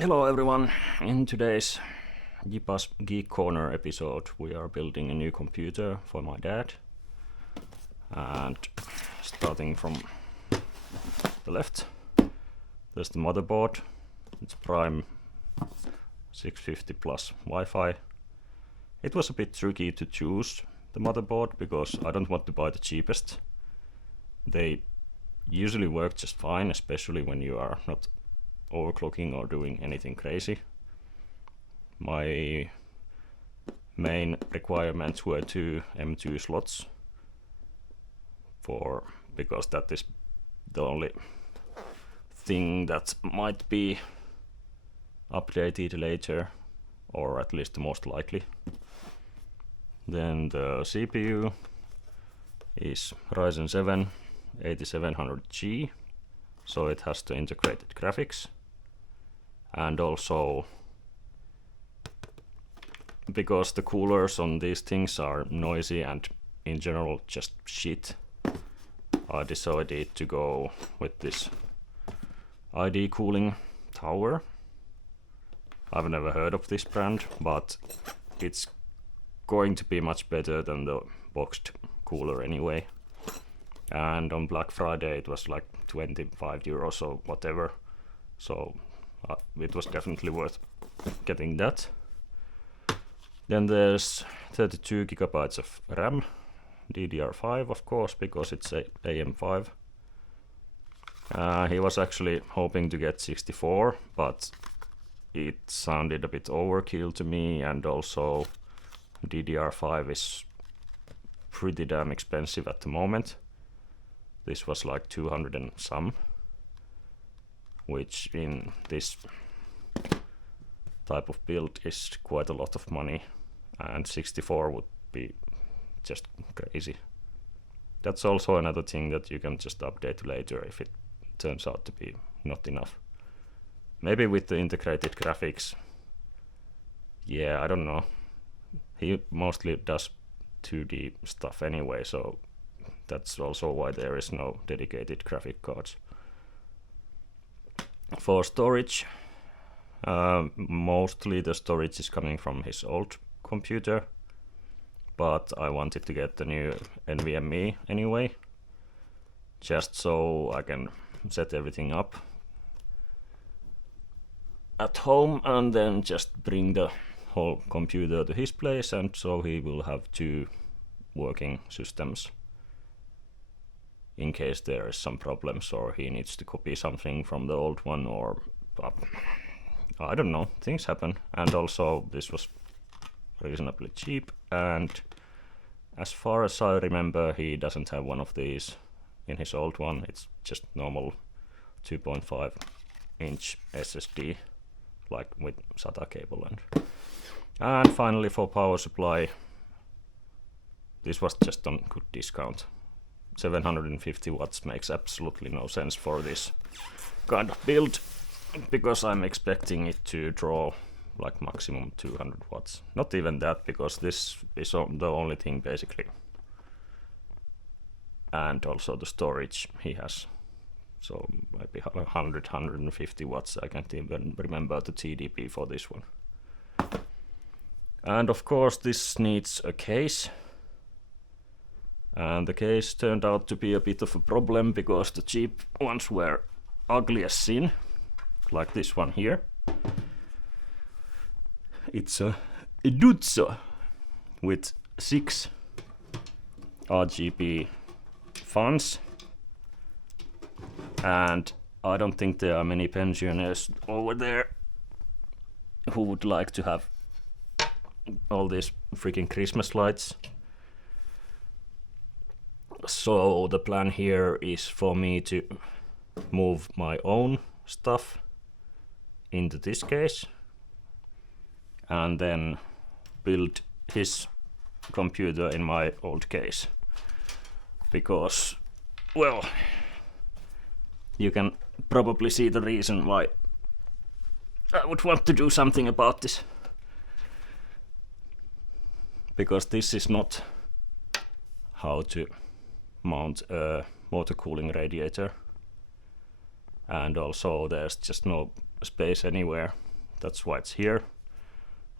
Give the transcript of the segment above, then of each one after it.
Hello everyone, in today's Jipas Geek Corner episode we are building a new computer for my dad, and starting from the left there's the motherboard. It's Prime 650 plus Wi-Fi. It was a bit tricky to choose the motherboard because I don't want to buy the cheapest. They usually work just fine, especially when you are not overclocking or doing anything crazy. My main requirements were two M2 slots because that is the only thing that might be updated later, or at least the most likely. Then the CPU is Ryzen 7 8700G, so it has the integrated graphics, and also because the coolers on these things are noisy and in general just shit, I decided to go with this ID cooling tower. I've never heard of this brand, but it's going to be much better than the boxed cooler anyway. And on Black Friday it was like 25 euros or whatever, so it was definitely worth getting that. Then there's 32 gigabytes of RAM, DDR5 of course, because it's a AM5. He was actually hoping to get 64, but it sounded a bit overkill to me, and also DDR5 is pretty damn expensive at the moment. This was like 200 and some, which in this type of build is quite a lot of money, and 64 would be just crazy. That's also another thing that you can just update later if it turns out to be not enough. Maybe with the integrated graphics, yeah, I don't know. He mostly does 2D stuff anyway, so that's also why there is no dedicated graphic cards. For storage, mostly the storage is coming from his old computer, but I wanted to get the new NVMe anyway, just so I can set everything up at home and then just bring the whole computer to his place, and so he will have two working systems in case there is some problems or he needs to copy something from the old one, or I don't know, things happen. And also this was reasonably cheap, and as far as I remember he doesn't have one of these in his old one. It's just normal 2.5 inch SSD, like with SATA cable. And finally, for power supply, this was just on good discount. 750 watts makes absolutely no sense for this kind of build, because I'm expecting it to draw like maximum 200 watts. Not even that, because this is the only thing basically. And also the storage he has, so maybe 150 watts. I can't even remember the TDP for this one. And of course this needs a case, and the case turned out to be a bit of a problem because the cheap ones were ugly as sin, like this one here. It's a Dutso with 6 RGB fans, and I don't think there are many pensioners over there who would like to have all these freaking Christmas lights. So the plan here is for me to move my own stuff into this case and then build his computer in my old case, because, well, you can probably see the reason why I would want to do something about this. Because this is not how to mount a water cooling radiator, and also there's just no space anywhere that's why it's here.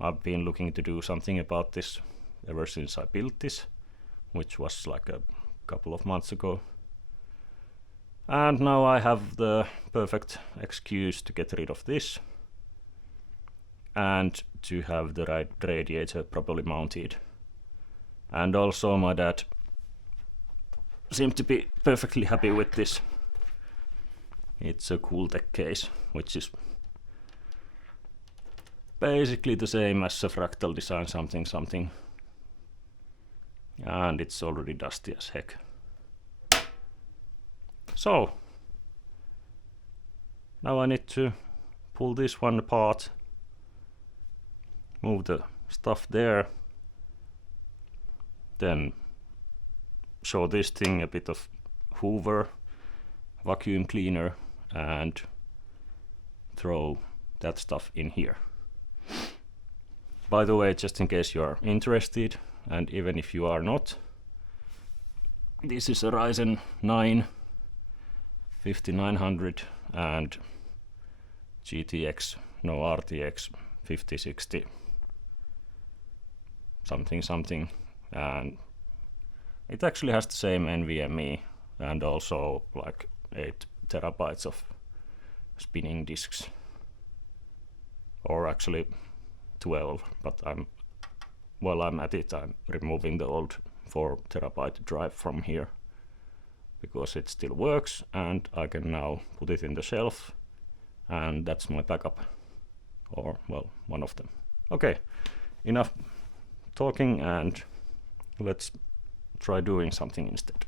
I've been looking to do something about this ever since I built this, which was like a couple of months ago. And now I have the perfect excuse to get rid of this and to have the radiator properly mounted. And also my dad seemed to be perfectly happy with this. It's a Cooltech case, which is basically the same as a Fractal Design something. And it's already dusty as heck. So, now I need to pull this one apart, move the stuff there, then show this thing a bit of hoover, vacuum cleaner, and throw that stuff in here. By the way, just in case you are interested, and even if you are not, this is a Ryzen 9 5900 and RTX 5060 something, and it actually has the same NVMe and also like 8 terabytes of spinning disks, or actually 12, but while I'm at it, I'm removing the old 4 terabyte drive from here because it still works, and I can now put it in the shelf, and that's my backup, or well, one of them. Okay, enough talking, and let's try doing something instead.